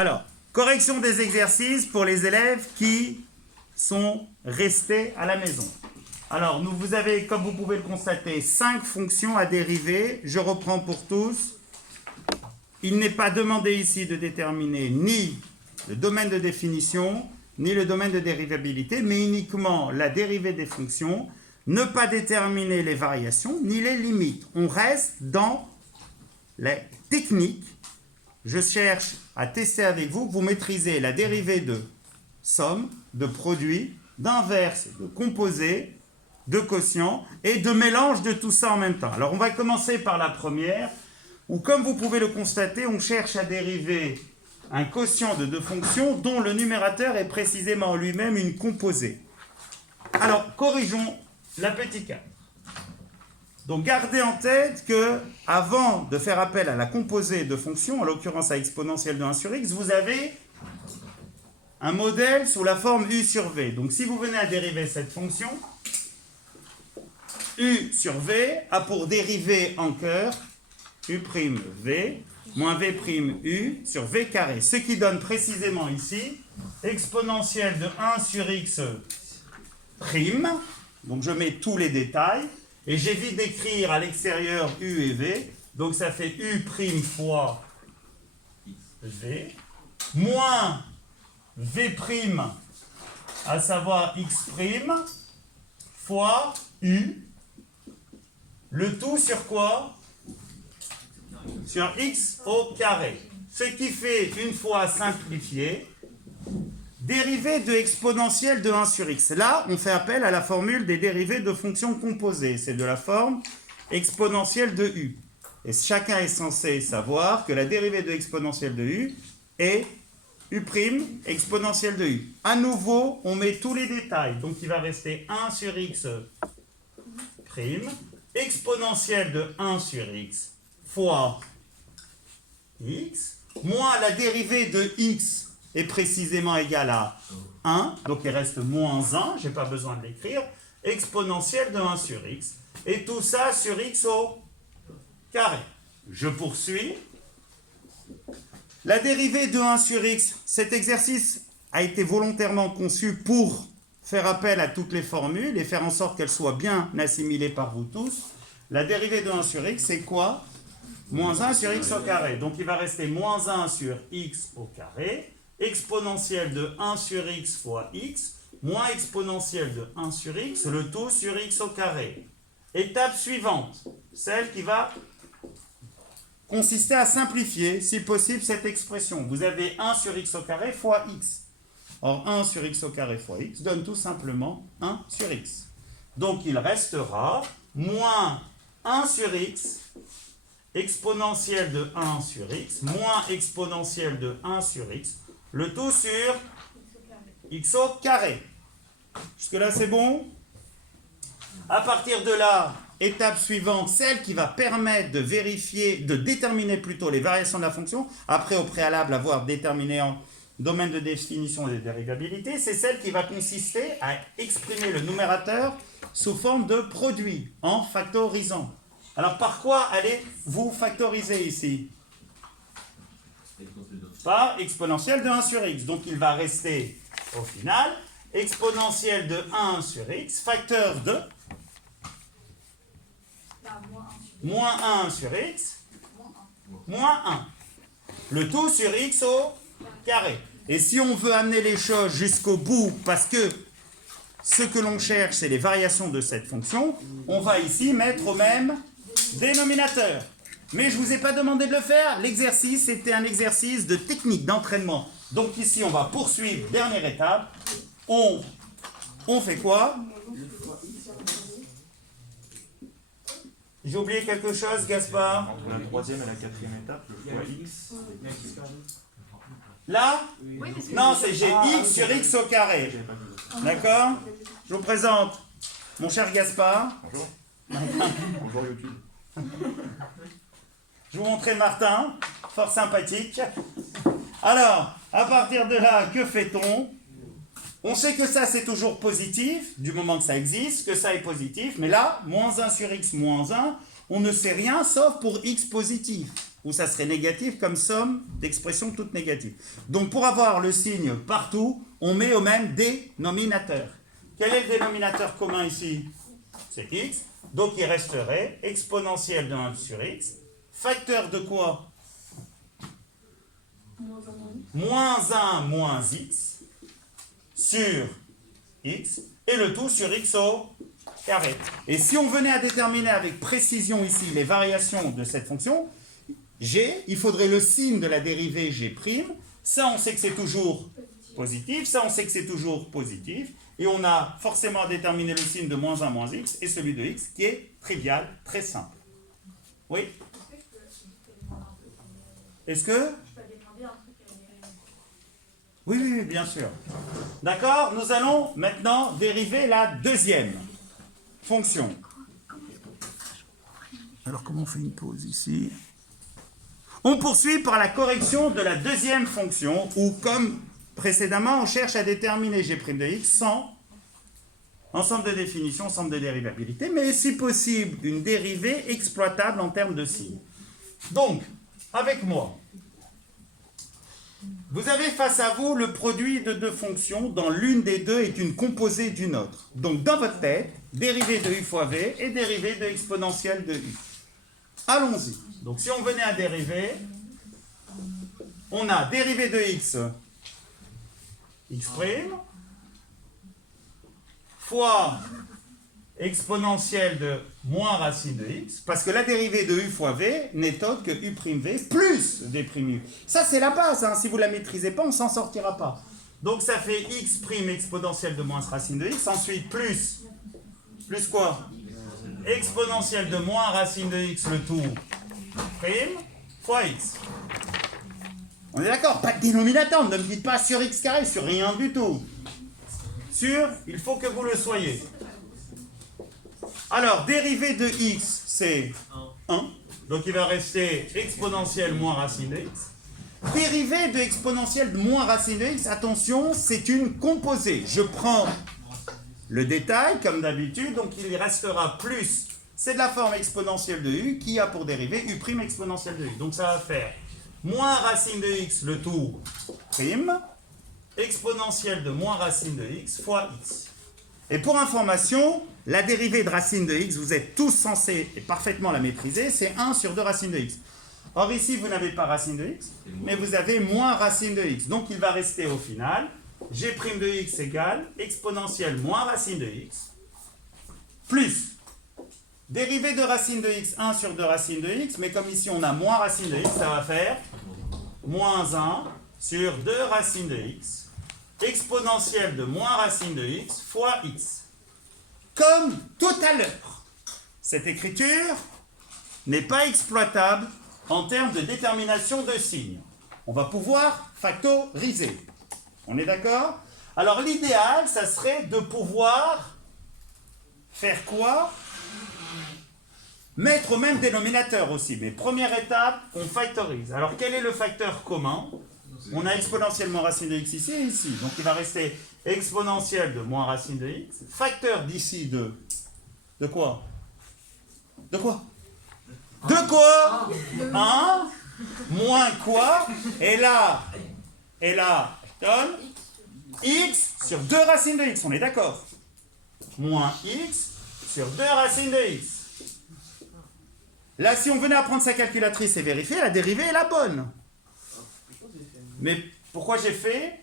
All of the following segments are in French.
Alors, correction des exercices pour les élèves qui sont restés à la maison. Alors, vous avez, comme vous pouvez le constater, 5 fonctions à dériver. Je reprends pour tous. Il n'est pas demandé ici de déterminer ni le domaine de définition, ni le domaine de dérivabilité, mais uniquement la dérivée des fonctions, ne pas déterminer les variations, ni les limites. On reste dans les techniques. Je cherche à tester avec vous que vous maîtrisez la dérivée de somme, de produit, d'inverse, de composé, de quotient et de mélange de tout ça en même temps. Alors on va commencer par la première, où comme vous pouvez le constater, on cherche à dériver un quotient de deux fonctions dont le numérateur est précisément en lui-même une composée. Alors corrigeons la petite 4. Donc gardez en tête que avant de faire appel à la composée de fonctions, en l'occurrence à exponentielle de 1 sur x, vous avez un modèle sous la forme u sur v. Donc si vous venez à dériver cette fonction, u sur v a pour dérivée en cœur u' v moins v' u sur v carré. Ce qui donne précisément ici exponentielle de 1 sur x prime. Donc je mets tous les détails. Et j'évite d'écrire à l'extérieur u et v. Donc ça fait u' fois v moins v', à savoir x', fois u. Le tout sur quoi? Sur x au carré. Ce qui fait, une fois simplifié, dérivée de exponentielle de 1 sur x. Là, on fait appel à la formule des dérivées de fonctions composées. C'est de la forme exponentielle de u. Et chacun est censé savoir que la dérivée de exponentielle de u est u' exponentielle de u. À nouveau, on met tous les détails. Donc, il va rester 1 sur x prime, exponentielle de 1 sur x fois x, moins la dérivée de x est précisément égale à 1, donc il reste moins 1, je n'ai pas besoin de l'écrire, exponentielle de 1 sur x, et tout ça sur x au carré. Je poursuis. La dérivée de 1 sur x, cet exercice a été volontairement conçu pour faire appel à toutes les formules et faire en sorte qu'elles soient bien assimilées par vous tous. La dérivée de 1 sur x, c'est quoi? Moins 1 sur x au carré. Donc il va rester moins 1 sur x au carré, exponentielle de 1 sur x fois x, moins exponentielle de 1 sur x, le tout sur x au carré. Étape suivante, celle qui va consister à simplifier, si possible, cette expression. Vous avez 1 sur x au carré fois x. Or, 1 sur x au carré fois x donne tout simplement 1 sur x. Donc, il restera moins 1 sur x, exponentielle de 1 sur x, moins exponentielle de 1 sur x, le tout sur x au carré. Jusque-là, c'est bon? À partir de là, étape suivante, celle qui va permettre de vérifier, de déterminer plutôt les variations de la fonction, après au préalable avoir déterminé en domaine de définition et de dérivabilité, c'est celle qui va consister à exprimer le numérateur sous forme de produit, en factorisant. Alors par quoi allez-vous factoriser ici? Par exponentielle de 1 sur x. Donc il va rester au final exponentielle de 1 sur x, facteur de moins 1 sur x, moins 1. Le tout sur x au carré. Et si on veut amener les choses jusqu'au bout, parce que ce que l'on cherche, c'est les variations de cette fonction, on va ici mettre au même dénominateur. Mais je ne vous ai pas demandé de le faire. L'exercice, c'était un exercice de technique, d'entraînement. Donc ici, on va poursuivre. Dernière étape. On fait quoi? J'ai oublié quelque chose, Gaspard? Entre la troisième et la quatrième étape, le fois x. Là? Non, c'est j'ai x sur x au carré. D'accord? Je vous présente mon cher Gaspard. Bonjour. Bonjour YouTube. Je vous montrer Martin, fort sympathique. Alors, à partir de là, que fait-on? On sait que ça, c'est toujours positif, du moment que ça existe, que ça est positif. Mais là, moins 1 sur x moins 1, on ne sait rien sauf pour x positif. ou ça serait négatif comme somme d'expressions toutes négatives. Donc pour avoir le signe partout, on met au même dénominateur. Quel est le dénominateur commun ici? C'est x. Donc il resterait exponentielle de 1 sur x. Facteur de quoi? Moins 1 moins x sur x. Et le tout sur x au carré. Et si on venait à déterminer avec précision ici les variations de cette fonction, g, il faudrait le signe de la dérivée g'. Ça, on sait que c'est toujours positif. Ça, on sait que c'est toujours positif. Et on a forcément à déterminer le signe de moins 1 moins x et celui de x qui est trivial, très simple. Oui? Est-ce que... Oui, oui, oui, bien sûr. D'accord? Nous allons maintenant dériver la deuxième fonction. Alors, comment on fait une pause ici? On poursuit par la correction de la deuxième fonction, où, comme précédemment, on cherche à déterminer g' de x sans ensemble de définitions, ensemble de dérivabilité, mais si possible, une dérivée exploitable en termes de signes. Donc, avec moi, vous avez face à vous le produit de deux fonctions dont l'une des deux est une composée d'une autre. Donc, dans votre tête, dérivée de u fois v et dérivée de exponentielle de u. Allons-y. Donc, si on venait à dériver, on a dérivée de x, x' fois exponentielle de moins racine de x, parce que la dérivée de u fois v n'est autre que u'v plus d'u'. Ça, c'est la base. Hein. Si vous ne la maîtrisez pas, on ne s'en sortira pas. Donc, ça fait x' exponentielle de moins racine de x. Ensuite, plus quoi? Exponentielle de moins racine de x, le tout prime, fois x. On est d'accord? Pas de dénominateur. Ne me dites pas sur x carré, sur rien du tout. Sur, il faut que vous le soyez. Alors, dérivée de x, c'est 1. Donc, il va rester exponentielle moins racine de x. Dérivée de exponentielle de moins racine de x, attention, c'est une composée. Je prends le détail, comme d'habitude, donc il restera plus. C'est de la forme exponentielle de u qui a pour dérivée u' exponentielle de u. Donc, ça va faire moins racine de x, le tout prime, exponentielle de moins racine de x fois x. Et pour information, la dérivée de racine de x, vous êtes tous censés parfaitement la maîtriser, c'est 1 sur 2 racine de x. Or ici, vous n'avez pas racine de x, mais vous avez moins racine de x. Donc il va rester au final, g' de x égale exponentielle moins racine de x, plus dérivée de racine de x, 1 sur 2 racine de x, mais comme ici on a moins racine de x, ça va faire moins 1 sur 2 racine de x, exponentielle de moins racine de x fois x. Comme tout à l'heure, cette écriture n'est pas exploitable en termes de détermination de signes. On va pouvoir factoriser. On est d'accord? Alors l'idéal, ça serait de pouvoir faire quoi? Mettre au même dénominateur aussi. Mais première étape, on factorise. Alors quel est le facteur commun? On a exponentiellement racine de x ici et ici. Donc il va rester exponentielle de moins racine de x. Facteur d'ici de quoi? De quoi? De quoi? 1 moins quoi? Et là, donne x sur 2 racines de x. On est d'accord? Moins x sur 2 racines de x. Là, si on venait à prendre sa calculatrice et vérifier, la dérivée est la bonne. Mais pourquoi j'ai fait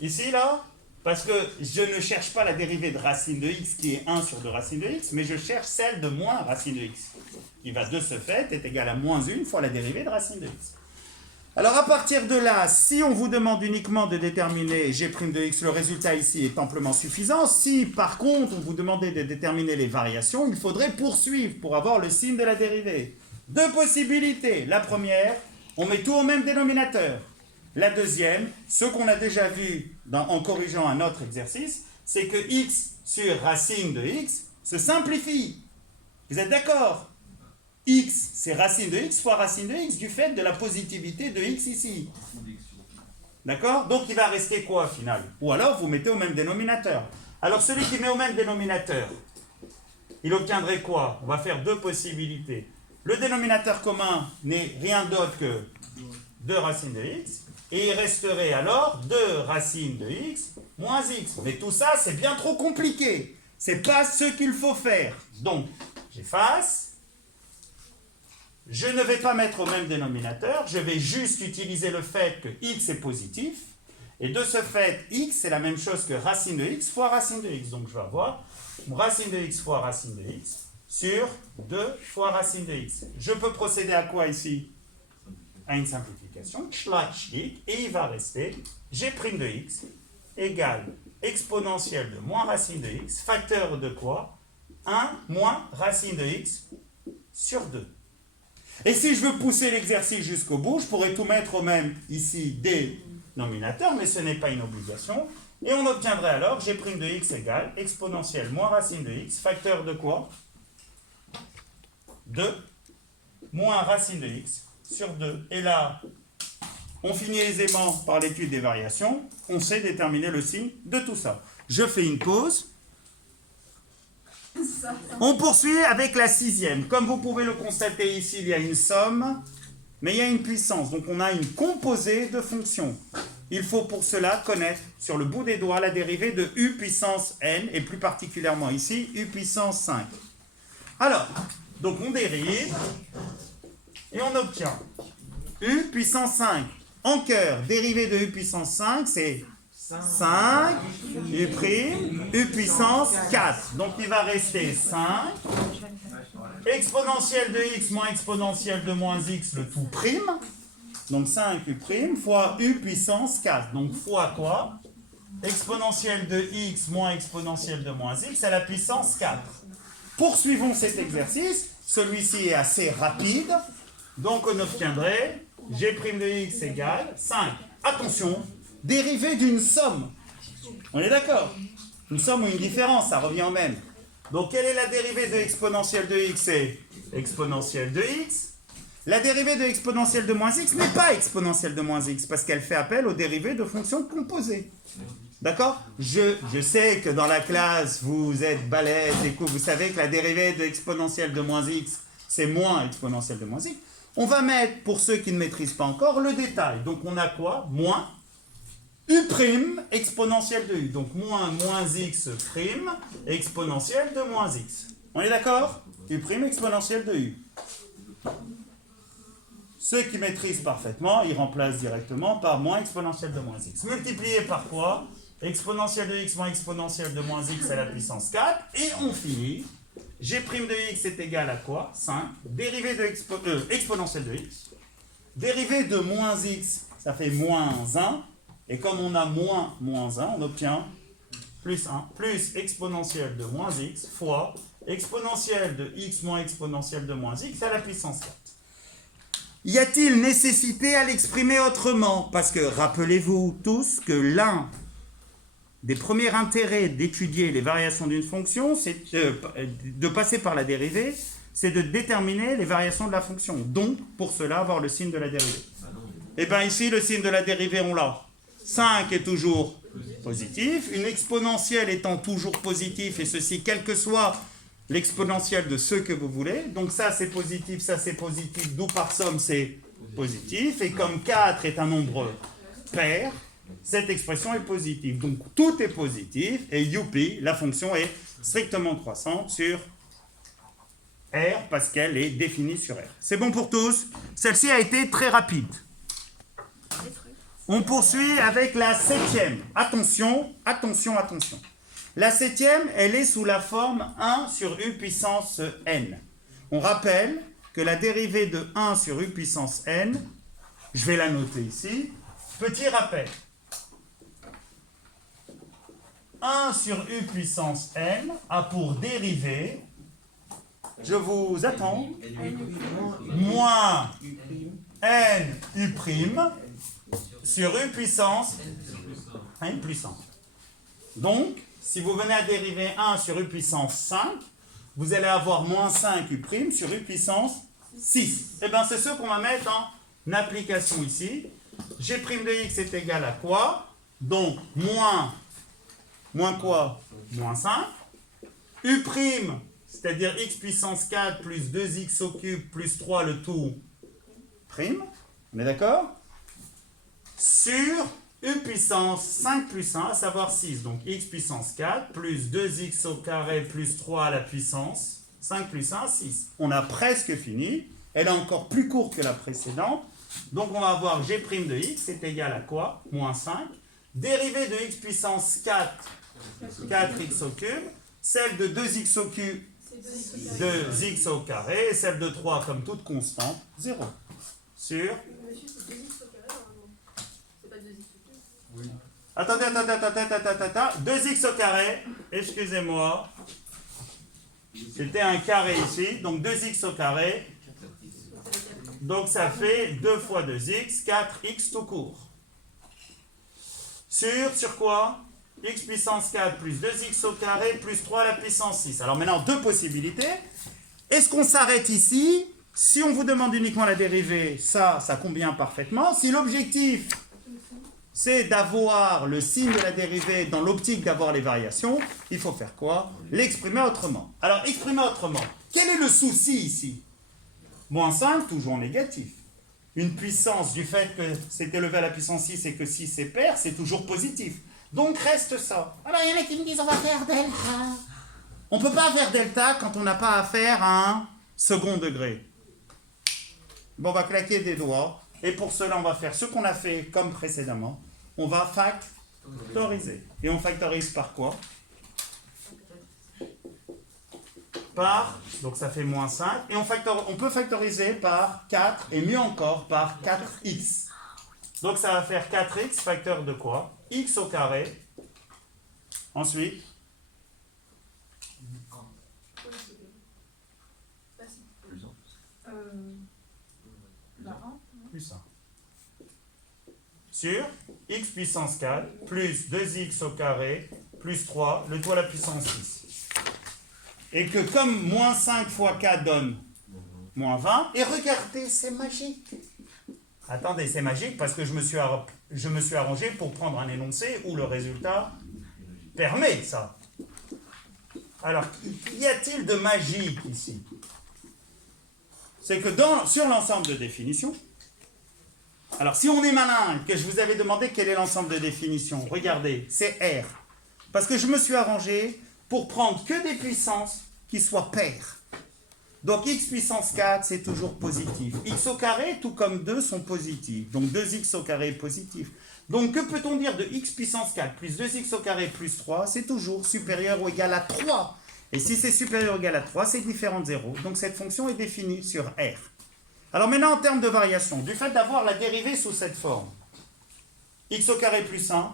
ici, là? Parce que je ne cherche pas la dérivée de racine de x qui est 1 sur 2 racine de x, mais je cherche celle de moins racine de x, qui va de ce fait être égale à moins 1 fois la dérivée de racine de x. Alors à partir de là, si on vous demande uniquement de déterminer g' de x, le résultat ici est amplement suffisant. Si par contre on vous demandait de déterminer les variations, il faudrait poursuivre pour avoir le signe de la dérivée. Deux possibilités. La première, on met tout au même dénominateur. La deuxième, ce qu'on a déjà vu en corrigeant un autre exercice, c'est que x sur racine de x se simplifie. Vous êtes d'accord? X, c'est racine de x fois racine de x du fait de la positivité de x ici. D'accord? Donc il va rester quoi au final? Ou alors vous mettez au même dénominateur. Alors celui qui met au même dénominateur, il obtiendrait quoi? On va faire deux possibilités. Le dénominateur commun n'est rien d'autre que 2 racines de x. Et il resterait alors 2 racines de x moins x. Mais tout ça, c'est bien trop compliqué. Ce n'est pas ce qu'il faut faire. Donc, j'efface. Je ne vais pas mettre au même dénominateur. Je vais juste utiliser le fait que x est positif. Et de ce fait, x, c'est la même chose que racine de x fois racine de x. Donc, je vais avoir racine de x fois racine de x sur 2 fois racine de x. Je peux procéder à quoi ici? À une simplification. Et il va rester g' de x égale exponentielle de moins racine de x, facteur de quoi? 1 moins racine de x sur 2. Et si je veux pousser l'exercice jusqu'au bout, je pourrais tout mettre au même ici dénominateur, mais ce n'est pas une obligation. Et on obtiendrait alors g' de x égale exponentielle moins racine de x, facteur de quoi? 2 moins racine de x sur 2. Et là, on finit aisément par l'étude des variations. On sait déterminer le signe de tout ça. Je fais une pause. On poursuit avec la 6e. Comme vous pouvez le constater ici, il y a une somme, mais il y a une puissance. Donc on a une composée de fonctions. Il faut pour cela connaître sur le bout des doigts la dérivée de u puissance n, et plus particulièrement ici, u puissance 5. Alors, donc on dérive, et on obtient u puissance 5. En cœur, dérivée de u puissance 5, c'est 5 u prime, u puissance 4. Donc il va rester 5. Exponentielle de x moins exponentielle de moins x, le tout prime. Donc 5 u prime fois u puissance 4. Donc fois quoi? Exponentielle de x moins exponentielle de moins x à la puissance 4. Poursuivons cet exercice. Celui-ci est assez rapide. Donc on obtiendrait g' de x égale 5. Attention, dérivée d'une somme. On est d'accord? Une somme ou une différence, ça revient au même. Donc quelle est la dérivée de exponentielle de x? C'est exponentielle de x. La dérivée de exponentielle de moins x n'est pas exponentielle de moins x, parce qu'elle fait appel aux dérivées de fonctions composées. D'accord? Je sais que dans la classe, vous êtes balèze et que vous savez que la dérivée de exponentielle de moins x, c'est moins exponentielle de moins x. On va mettre, pour ceux qui ne maîtrisent pas encore, le détail. Donc on a quoi? Moins u' exponentielle de u. Donc moins x' exponentielle de moins x. On est d'accord? U' exponentielle de u. Ceux qui maîtrisent parfaitement, ils remplacent directement par moins exponentielle de moins x. Multiplié par quoi? Exponentielle de x moins exponentielle de moins x à la puissance 4. Et on finit. G' de x est égal à quoi? 5. Dérivée de exponentielle de x. Dérivée de moins x, ça fait moins 1. Et comme on a moins 1, on obtient plus 1. Plus exponentielle de moins x fois exponentielle de x moins exponentielle de moins x à la puissance 4. Y a-t-il nécessité à l'exprimer autrement? Parce que rappelez-vous tous que l'un des premiers intérêts d'étudier les variations d'une fonction, c'est de passer par la dérivée, c'est de déterminer les variations de la fonction. Donc, pour cela, avoir le signe de la dérivée. Et bien ici, le signe de la dérivée, on l'a. 5 est toujours positif, une exponentielle étant toujours positif, et ceci, quel que soit l'exponentielle de ce que vous voulez. Donc ça, c'est positif, d'où par somme, c'est positif. Et comme 4 est un nombre pair, cette expression est positive. Donc tout est positif et youpi, la fonction est strictement croissante sur R parce qu'elle est définie sur R. C'est bon pour tous? Celle-ci a été très rapide. On poursuit avec la 7e. Attention, attention, attention. La 7e, elle est sous la forme 1 sur u puissance n. On rappelle que la dérivée de 1 sur u puissance n, je vais la noter ici. Petit rappel. 1 sur u puissance n a pour dérivée, je vous attends, moins n u' sur u puissance n plus 1. Donc, si vous venez à dériver 1 sur u puissance 5, vous allez avoir moins 5 u' sur u puissance 6. Et bien, c'est ce qu'on va mettre en application ici. G' de x est égal à quoi? Donc, moins quoi? Moins 5. U', c'est-à-dire x puissance 4 plus 2x au cube plus 3 le tout prime, on est d'accord? Sur u puissance 5 plus 1, à savoir 6. Donc x puissance 4 plus 2x au carré plus 3 à la puissance 5 plus 1, 6. On a presque fini. Elle est encore plus courte que la précédente. Donc on va avoir g' de x est égal à quoi? Moins 5. Dérivée de x puissance 4, 4x au cube. Celle de 2x au cube, 2x au carré. Et celle de 3, comme toute constante, 0. Sur... Monsieur, c'est 2x au carré, normalement. C'est pas 2x au cube. Oui. Attendez. 2x au carré, excusez-moi. C'était un carré ici, donc 2x au carré. Donc ça fait 2 fois 2x, 4x tout court. Sur quoi? X puissance 4 plus 2x au carré plus 3 à la puissance 6. Alors maintenant, deux possibilités. Est-ce qu'on s'arrête ici? Si on vous demande uniquement la dérivée, ça convient parfaitement. Si l'objectif, c'est d'avoir le signe de la dérivée dans l'optique d'avoir les variations, il faut faire quoi? L'exprimer autrement. Alors, exprimer autrement. Quel est le souci ici? Moins 5, toujours négatif. Une puissance, du fait que c'est élevé à la puissance 6 et que 6 est pair, c'est toujours positif. Donc, reste ça. Alors, il y en a qui me disent, on va faire delta. On ne peut pas faire delta quand on n'a pas affaire à un second degré. Bon, on va claquer des doigts. Et pour cela, on va faire ce qu'on a fait comme précédemment. On va factoriser. Et on factorise par quoi? Par, donc ça fait moins 5. Et on peut factoriser par 4, et mieux encore, par 4x. Donc ça va faire 4x, facteur de quoi? X au carré. Ensuite, plus 1. Sur x puissance 4 plus 2x au carré plus 3, le tout à la puissance 6. Et que comme moins 5 fois 4 donne moins 20, et regardez, c'est magique. Attendez, c'est magique parce que je me suis arrangé pour prendre un énoncé où le résultat permet ça. Alors, qu'y a-t-il de magique ici? C'est que sur l'ensemble de définitions, alors si on est malin, que je vous avais demandé quel est l'ensemble de définitions, regardez, c'est R. Parce que je me suis arrangé pour prendre que des puissances qui soient paires. Donc x puissance 4, c'est toujours positif. X au carré, tout comme 2, sont positifs. Donc 2x au carré est positif. Donc que peut-on dire de x puissance 4 plus 2x au carré plus 3? C'est toujours supérieur ou égal à 3. Et si c'est supérieur ou égal à 3, c'est différent de 0. Donc cette fonction est définie sur R. Alors maintenant, en termes de variation, du fait d'avoir la dérivée sous cette forme, x au carré plus 1,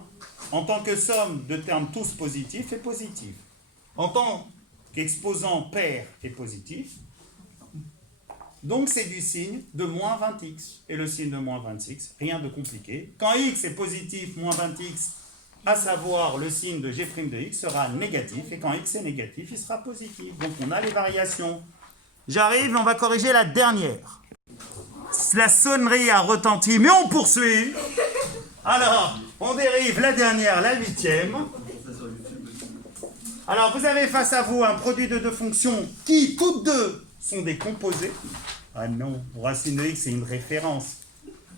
en tant que somme de termes tous positifs, est positif. En tant qu'exposant pair est positif, donc c'est du signe de moins 20x. Et le signe de moins 20x, rien de compliqué. Quand x est positif, moins 20x, à savoir le signe de g' de x sera négatif. Et quand x est négatif, il sera positif. Donc on a les variations. J'arrive, on va corriger la dernière. La sonnerie a retenti, mais on poursuit. Alors, on dérive la dernière, la 8e. Alors, vous avez face à vous un produit de deux fonctions qui, toutes deux, sont des composés. Ah non, racine de x, c'est une référence.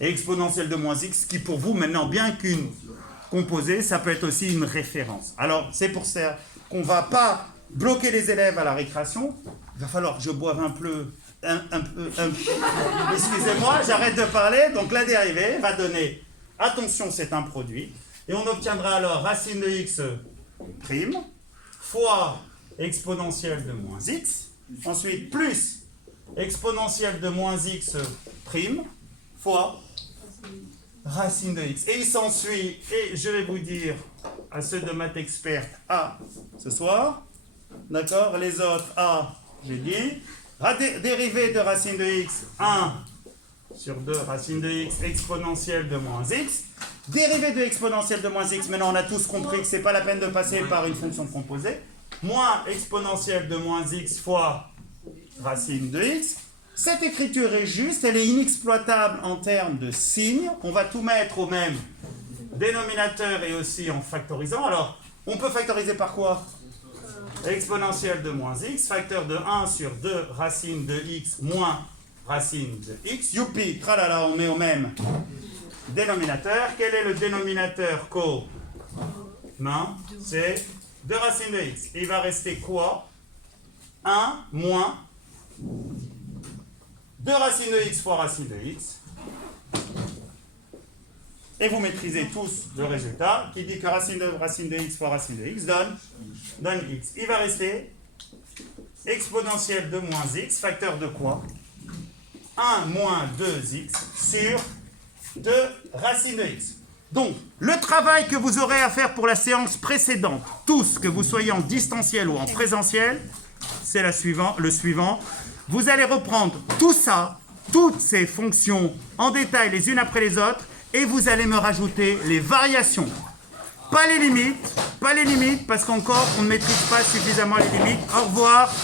Et exponentielle de moins x, qui pour vous, maintenant, bien qu'une composée, ça peut être aussi une référence. Alors, c'est pour ça qu'on ne va pas bloquer les élèves à la récréation. Il va falloir que je boive un peu. Excusez-moi, j'arrête de parler. Donc, la dérivée va donner, attention, c'est un produit. Et on obtiendra alors racine de x prime fois exponentielle de moins x. Ensuite, plus exponentielle de moins x prime fois racine de x. Et il s'ensuit, et je vais vous dire à ceux de maths experte A ce soir, d'accord, les autres A, j'ai dit, dérivée de racine de x, 1 sur 2 racine de x exponentielle de moins x. Dérivée de exponentielle de moins x, maintenant on a tous compris que ce n'est pas la peine de passer par une fonction composée. Moins exponentielle de moins x fois racine de x. Cette écriture est juste, elle est inexploitable en termes de signes. On va tout mettre au même dénominateur et aussi en factorisant. Alors, on peut factoriser par quoi? exponentielle de moins x, facteur de 1 sur 2 racine de x moins racine de x. Youpi, tralala, on met au même dénominateur. Quel est le dénominateur commun? C'est 2 racines de x. Il va rester quoi? 1 moins 2 racines de x fois racine de x. Et vous maîtrisez tous le résultat qui dit que racine de x fois racine de x donne x. Il va rester exponentielle de moins x, facteur de quoi? 1 moins 2x sur 2 racine de x. Donc, le travail que vous aurez à faire pour la séance précédente, tous, que vous soyez en distanciel ou en présentiel, c'est le suivant. Vous allez reprendre tout ça, toutes ces fonctions en détail les unes après les autres, et vous allez me rajouter les variations. Pas les limites, parce qu'encore on ne maîtrise pas suffisamment les limites. Au revoir.